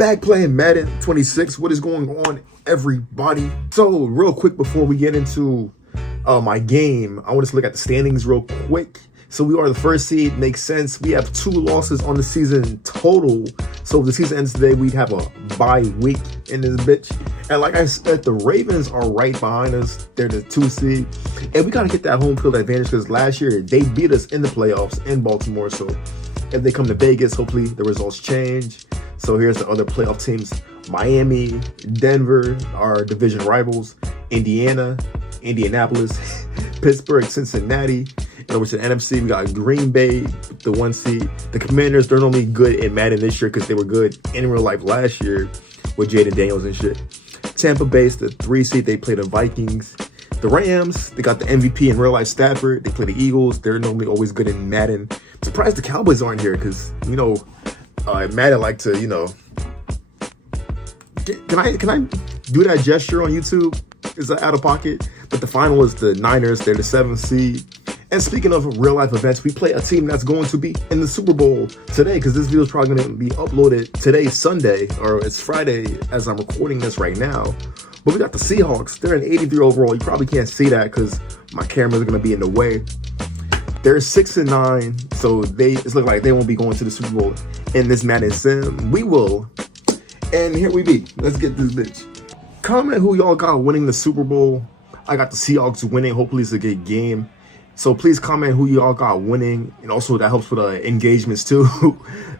back playing Madden 26. What is going on, everybody? So real quick before we get into my game, I want us to look at the standings real quick. So we are the first seed. Makes sense. We have 2 losses on the season total. So if the season ends today, we'd have a bye week in this bitch. And like I said, the Ravens are right behind us. They're the 2 seed. And we got to get that home field advantage because last year they beat us in the playoffs in Baltimore. So if they come to Vegas, hopefully the results change. So here's the other playoff teams. Miami, Denver, our division rivals, Indiana, Indianapolis, Pittsburgh, Cincinnati. And over to the NFC, we got Green Bay, the 1 seed. The Commanders, they're normally good in Madden this year because they were good in real life last year with Jaden Daniels and shit. Tampa Bay's the 3 seed. They play the Vikings. The Rams, they got the MVP in real life Stafford. They play the Eagles. They're normally always good in Madden. I'm surprised the Cowboys aren't here because, Madden like to, Can I do that gesture on YouTube? Is that out of pocket? But the final is the Niners. They're the 7th seed. And speaking of real life events, we play a team that's going to be in the Super Bowl today because this video is probably going to be uploaded today, Sunday, or it's Friday as I'm recording this right now. But we got the Seahawks. They're an 83 overall. You probably can't see that because my camera's going to be in the way. They're 6-9, so it's looking like they won't be going to the Super Bowl in this Madden sim. We will. And here we be. Let's get this bitch. Comment who y'all got winning the Super Bowl. I got the Seahawks winning. Hopefully it's a good game. So please comment who y'all got winning. And also that helps with engagements too.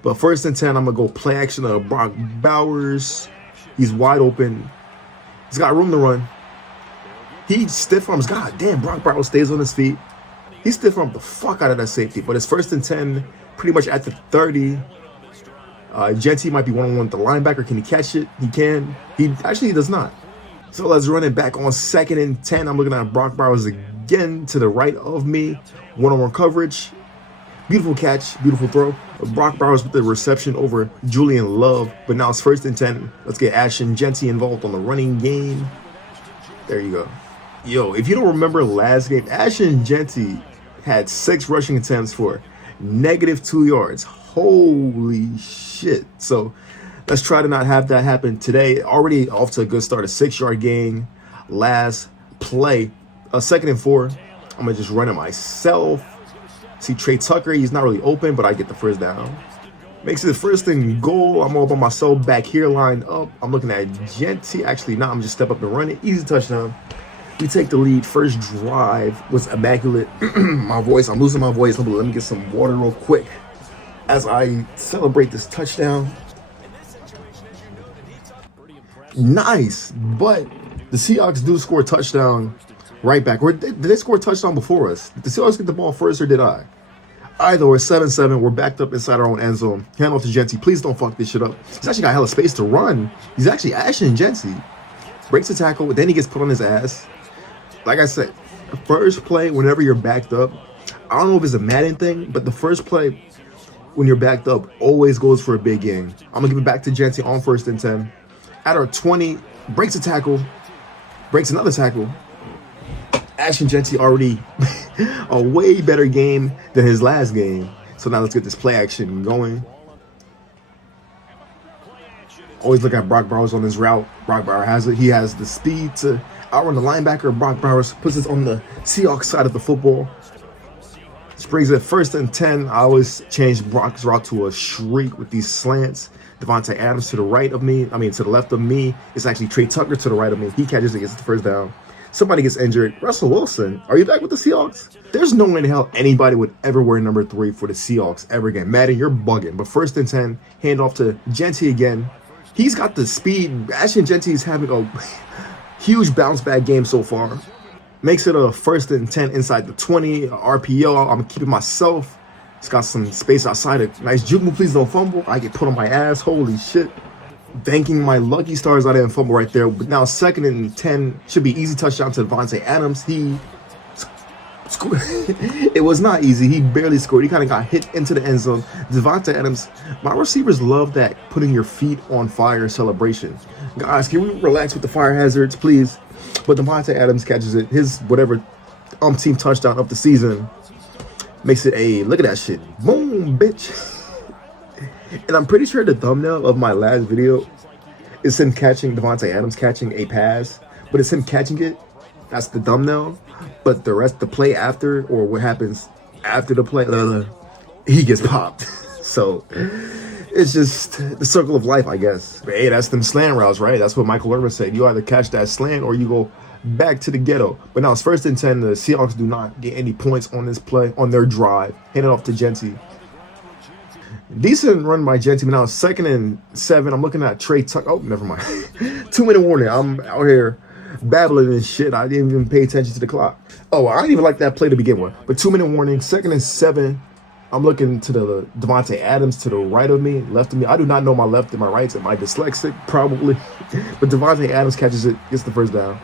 But 1st and 10, I'm going to go play action of Brock Bowers. He's wide open. He's got room to run. He stiff arms. God damn, Brock Bowers stays on his feet. He stiff armed the fuck out of that safety. But it's 1st and 10, pretty much at the 30. Genty might be one-on-one with the linebacker. Can he catch it? He can. He does not. So let's run it back on 2nd and 10. I'm looking at Brock Bowers again to the right of me. One-on-one coverage. Beautiful catch. Beautiful throw. Brock Bowers with the reception over Julian Love. But now it's 1st and 10. Let's get Ashton Genty involved on the running game. There you go. Yo, if you don't remember last game, Ashton Genty had 6 rushing attempts for -2 yards. Holy shit. So let's try to not have that happen today. Already off to a good start, a 6-yard gain. Last play, 2nd and 4. I'm going to just run it myself. See Trey Tucker, he's not really open, but I get the 1st down. Makes it 1st and goal. I'm all by myself back here lined up. I'm looking at Genty. Actually, not. I'm just step up and run it. Easy touchdown. We take the lead. First drive was immaculate. I'm losing my voice. Let me get some water real quick as I celebrate this touchdown. Nice, but the Seahawks do score a touchdown right back. Or did they score a touchdown before us? Did the Seahawks get the ball first or did I? Either we're 7-7. We're backed up inside our own end zone. Hand off to Genty. Please don't fuck this shit up. He's actually got hella space to run. He's actually Ashton Genty. Breaks the tackle, but then he gets put on his ass. Like I said, the first play, whenever you're backed up, I don't know if it's a Madden thing, but the first play when you're backed up always goes for a big gain. I'm going to give it back to Genty on 1st and 10. At our 20, breaks a tackle, breaks another tackle. Ashton Genty already a way better game than his last game. So now let's get this play action going. Always look at Brock Bowers on his route. Brock Bowers has it. He has the speed to outrun the linebacker. Brock Bowers puts it on the Seahawks side of the football. This brings it 1st and 10. I always change Brock's route to a shriek with these slants. Devontae Adams to the right of me. To the left of me. It's actually Trey Tucker to the right of me. He catches it, gets the 1st down. Somebody gets injured. Russell Wilson, are you back with the Seahawks? There's no way in hell anybody would ever wear number 3 for the Seahawks ever again. Madden, you're bugging. But 1st and 10, hand off to Genty again. He's got the speed. Ashton Genty is having a huge bounce back game so far. Makes it a 1st and 10 inside the 20. RPO, I'm keeping myself. It's got some space outside it. Nice juke move, please don't fumble. I get put on my ass. Holy shit. Thanking my lucky stars I didn't fumble right there. But now 2nd and 10 should be easy touchdown to Devontae Adams. He scored. It was not easy. He barely scored. He kind of got hit into the end zone. Devontae Adams, my receivers love that putting your feet on fire celebration. Guys, can we relax with the fire hazards, please? But Devontae Adams catches it. His whatever team touchdown of the season makes it a look at that shit. Boom, bitch. And I'm pretty sure the thumbnail of my last video is him catching Devontae Adams catching a pass, but it's him catching it. That's the thumbnail. But the rest, the play after, or what happens after the play, he gets popped. So it's just the circle of life, I guess. But hey, that's them slant routes, right? That's what Michael Irvin said. You either catch that slant or you go back to the ghetto. But now it's 1st and 10. The Seahawks do not get any points on this play, on their drive. Hand it off to Genty. Decent run by Genty, but now it's 2nd and 7. I'm looking at Trey Tucker. Oh, never mind. 2-minute warning. I'm out here babbling and shit. I didn't even pay attention to the clock. Oh, I didn't even like that play to begin with. But 2-minute warning, 2nd and 7. I'm looking to the Devontae Adams to the right of me, left of me. I do not know my left and my right. Am I dyslexic? Probably. But Devontae Adams catches it, gets the first down.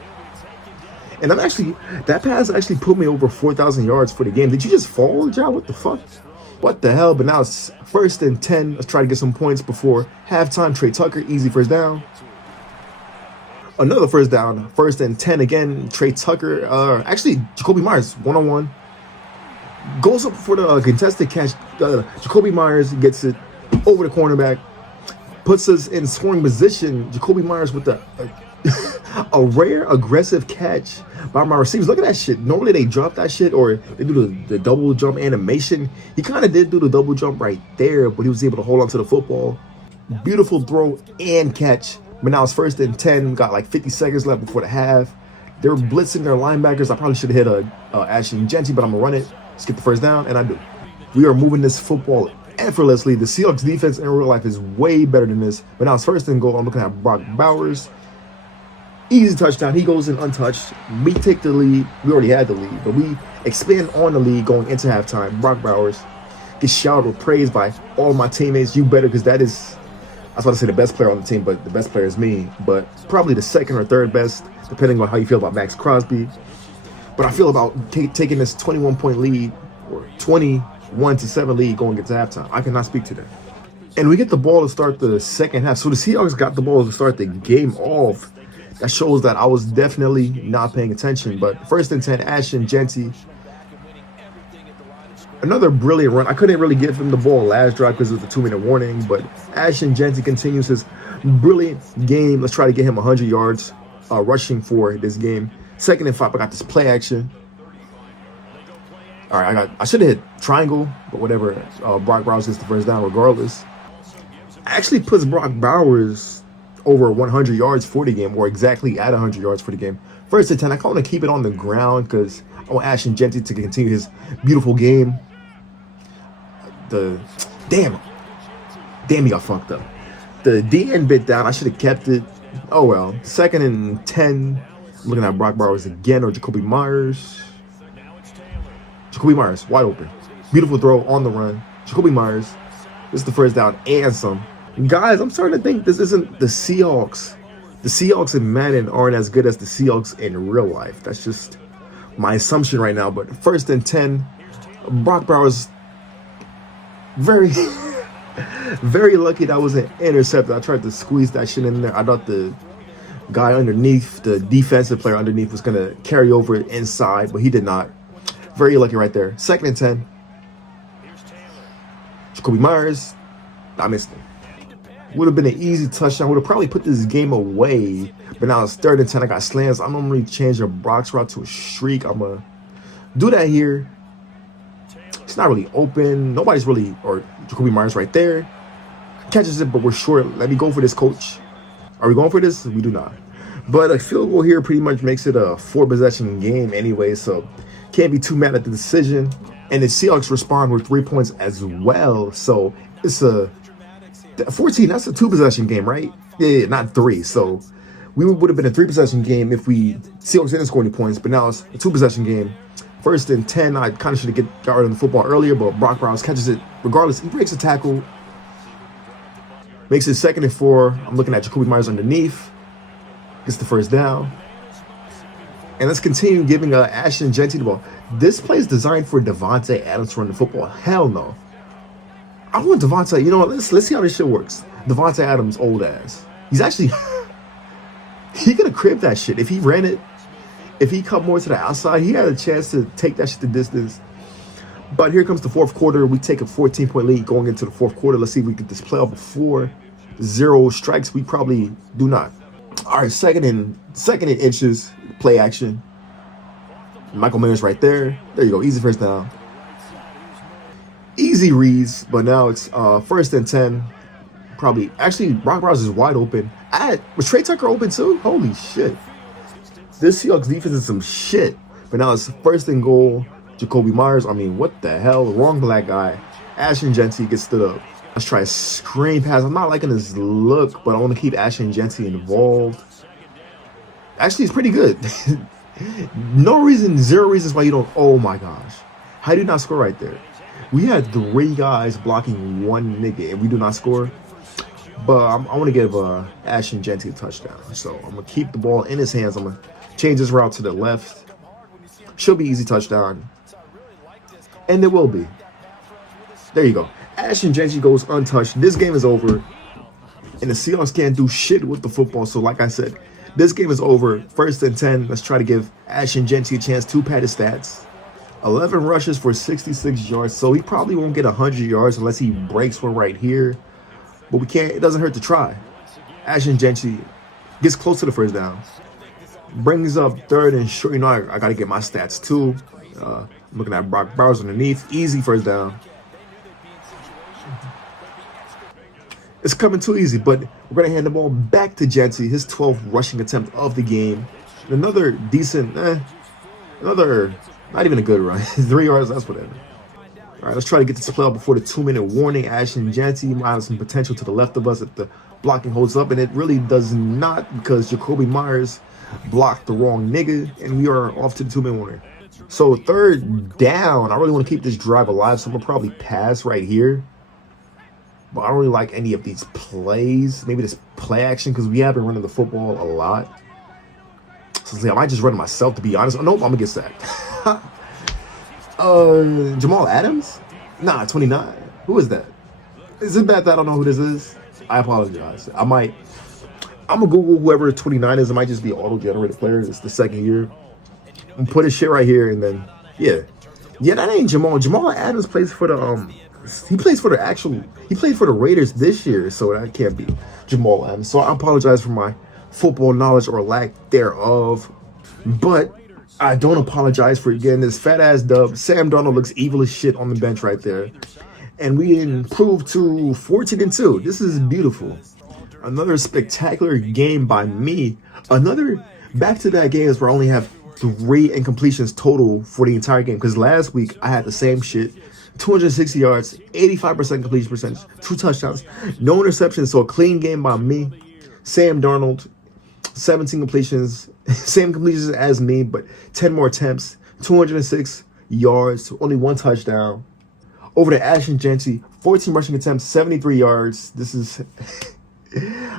And that pass actually put me over 4,000 yards for the game. Did you just fall, John? What the fuck? What the hell? But now it's 1st and 10. Let's try to get some points before halftime. Trey Tucker, easy first down. Another first down. 1st and 10 again. Trey Tucker. Actually, Jacoby Myers, one-on-one. Goes up for the contested catch. Jacoby Myers gets it over the cornerback. Puts us in scoring position. Jacoby Myers with a rare aggressive catch by my receivers. Look at that shit. Normally they drop that shit or they do the double jump animation. He kind of did do the double jump right there, but he was able to hold on to the football. Beautiful throw and catch. But now it's 1st and 10. Got like 50 seconds left before the half. They're blitzing their linebackers. I probably should have hit Ashton Genty, but I'm going to run it. Let's get the first down, and I do. We are moving this football effortlessly. The Seahawks defense in real life is way better than this. But now it's 1st and goal. I'm looking at Brock Bowers. Easy touchdown. He goes in untouched. We take the lead. We already had the lead, but we expand on the lead going into halftime. Brock Bowers gets showered with praise by all my teammates. You better, because I was about to say the best player on the team, but the best player is me. But probably the 2nd or 3rd best, depending on how you feel about Max Crosby. But I feel about taking this 21-point lead or 21-7 lead going into halftime. I cannot speak to that. And we get the ball to start the second half. So the Seahawks got the ball to start the game off. That shows that I was definitely not paying attention. But 1st and 10, Ashton Genty. Another brilliant run. I couldn't really give him the ball last drive because of the 2-minute warning. But Ashton Genty continues his brilliant game. Let's try to get him 100 yards rushing for this game. 2nd and 5, I got this play action. All right, I should have hit triangle, but whatever. Brock Bowers gets the first down regardless. Actually puts Brock Bowers over 100 yards for the game, or exactly at 100 yards for the game. 1st and 10, I want to keep it on the ground because I want Ashton Genty to continue his beautiful game. Damn, he got fucked up. The DN bit down, I should have kept it. Oh well. 2nd and 10. Looking at Brock Bowers again or Jacoby Myers. Jacoby Myers, wide open. Beautiful throw on the run. Jacoby Myers. This is the first down and some. Guys, I'm starting to think this isn't the Seahawks. The Seahawks in Madden aren't as good as the Seahawks in real life. That's just my assumption right now. But 1st and 10. Brock Bowers, very, very lucky that was an interception. I tried to squeeze that shit in there. I thought the guy underneath, the defensive player underneath, was going to carry over it inside, but he did not. Very lucky right there. 2nd and 10. Jacoby Myers. I missed him. Would have been an easy touchdown. Would have probably put this game away. But now it's 3rd and 10. I got slants. I'm normally change a Brock's route to a streak. I'm going to do that here. It's not really open. Nobody's really, or Jacoby Myers right there. Catches it, but we're short. Let me go for this, coach. Are we going for this? We do not. But a field goal here pretty much makes it a 4-possession game anyway, so can't be too mad at the decision. And the Seahawks respond with 3 points as well, so it's a 14. That's a 2-possession game, right? Yeah, not 3. So we would have been a 3-possession game if Seahawks didn't score any points, but now it's a 2-possession game. 1st and 10. I kind of should have got rid of the football earlier, but Brock Bowers catches it regardless. He breaks a tackle. Makes it 2nd and 4. I'm looking at Jacoby Myers underneath. Gets the first down. And let's continue giving Ashton Genty the ball. This play is designed for Devontae Adams to run the football. Hell no. I want Devontae. You know what? Let's see how this shit works. Devontae Adams, old ass. He's actually he could have cribbed that shit. If he ran it, if he come more to the outside, he had a chance to take that shit the distance. But here comes the fourth quarter. We take a 14-point lead going into the fourth quarter. Let's see if we get this playoff before 0 strikes. We probably do not. All right, second and inches, play action. Michael Mayer's right there. There you go, easy first down. Easy reads, but now it's first and 10. Probably, actually, Brock Bowers is wide open. Was Trey Tucker open too? Holy shit. This Seahawks defense is some shit. But now it's first and goal. Jacoby Myers, I mean, what the hell? Wrong black guy. Ashton Genty gets stood up. Let's try a screen pass. I'm not liking his look, but I want to keep Ashton Genty involved. Actually, it's pretty good. No reason, 0 reasons why you don't. Oh my gosh. How do you not score right there? We had 3 guys blocking 1 nigga, and we do not score. But I want to give Ashton Genty a touchdown. So I'm going to keep the ball in his hands. I'm going to change his route to the left. Should be easy touchdown. And it will be. There you go. Ashton Genty goes untouched. This game is over. And the Seahawks can't do shit with the football. So like I said, this game is over. First and 10. Let's try to give Ashton Genty a chance to pad his stats. 11 rushes for 66 yards. So he probably won't get 100 yards unless he breaks one right here. But we can't. It doesn't hurt to try. Ashton Genty gets close to the first down. Brings up third and short. You know, I got to get my stats too. Looking at Brock Bowers underneath. Easy first down. It's coming too easy, but we're going to hand the ball back to Genty. His 12th rushing attempt of the game. Another decent, another, not even a good run. 3 yards, that's whatever. All right, let's try to get this play out before the 2-minute warning. Ashton Genty might have some potential to the left of us if the blocking holds up, and it really does not because Jacoby Myers blocked the wrong nigga, and we are off to the 2-minute warning. So third down, I really want to keep this drive alive, so I'm going to probably pass right here. But I don't really like any of these plays. Maybe this play action because we have been running the football a lot. So I might just run it myself, to be honest. Oh, nope, I'm going to get sacked. Jamal Adams? Nah, 29. Who is that? Is it bad that I don't know who this is? I apologize. I'm going to Google whoever 29 is. It might just be an auto-generated player. It's the second year. I'm going to put his shit right here and then, yeah. Yeah, that ain't Jamal. Jamal Adams plays for the, he played for the Raiders this year, so that can't be Jamal Adams. So I apologize for my football knowledge or lack thereof. But I don't apologize for getting this fat-ass dub. Sam Darnold looks evil as shit on the bench right there. And we improved to 14-2. This is beautiful. Another spectacular game by me. Another back-to-back games where I only have 3 incompletions total for the entire game. Because last week, I had the same shit. 260 yards, 85% completion percentage, 2 touchdowns, no interceptions. So a clean game by me. Sam Darnold, 17 completions, same completions as me, but 10 more attempts, 206 yards, only 1 touchdown. Over to Ashton Genty, 14 rushing attempts, 73 yards. This is,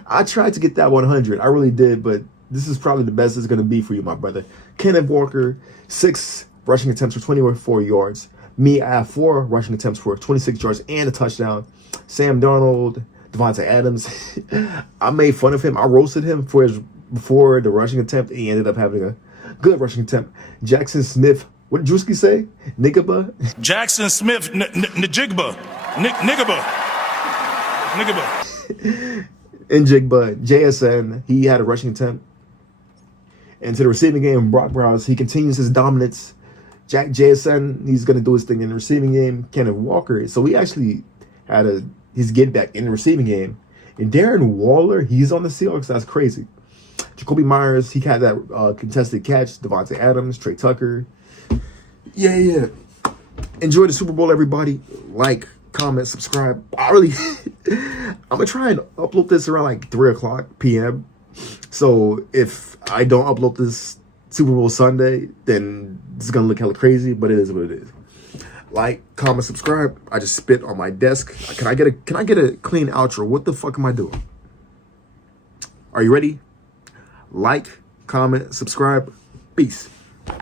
I tried to get that 100. I really did, but this is probably the best it's going to be for you, my brother. Kenneth Walker, 6 rushing attempts for 24 yards. Me, I have 4 rushing attempts for 26 yards and a touchdown. Sam Darnold, Devontae Adams. I made fun of him. I roasted him before the rushing attempt. He ended up having a good rushing attempt. Jackson Smith. What did Drewski say? Nigaba? Jackson Smith, Njigba. Nigaba. Njigba. JSN. He had a rushing attempt. And to the receiving game, Brock Bowers, he continues his dominance. JSN, he's going to do his thing in the receiving game. Kenneth Walker. So we actually had his get back in the receiving game. And Darren Waller, he's on the Seahawks. That's crazy. Jacoby Myers, he had that contested catch. Devontae Adams, Trey Tucker. Yeah. Enjoy the Super Bowl, everybody. Like, comment, subscribe. I'm going to try and upload this around like 3 o'clock p.m. So if I don't upload this Super Bowl Sunday, then it's going to look hella crazy, but it is what it is. Like, comment, subscribe. I just spit on my desk. Can I get a clean outro? What the fuck am I doing? Are you ready? Like, comment, subscribe. Peace.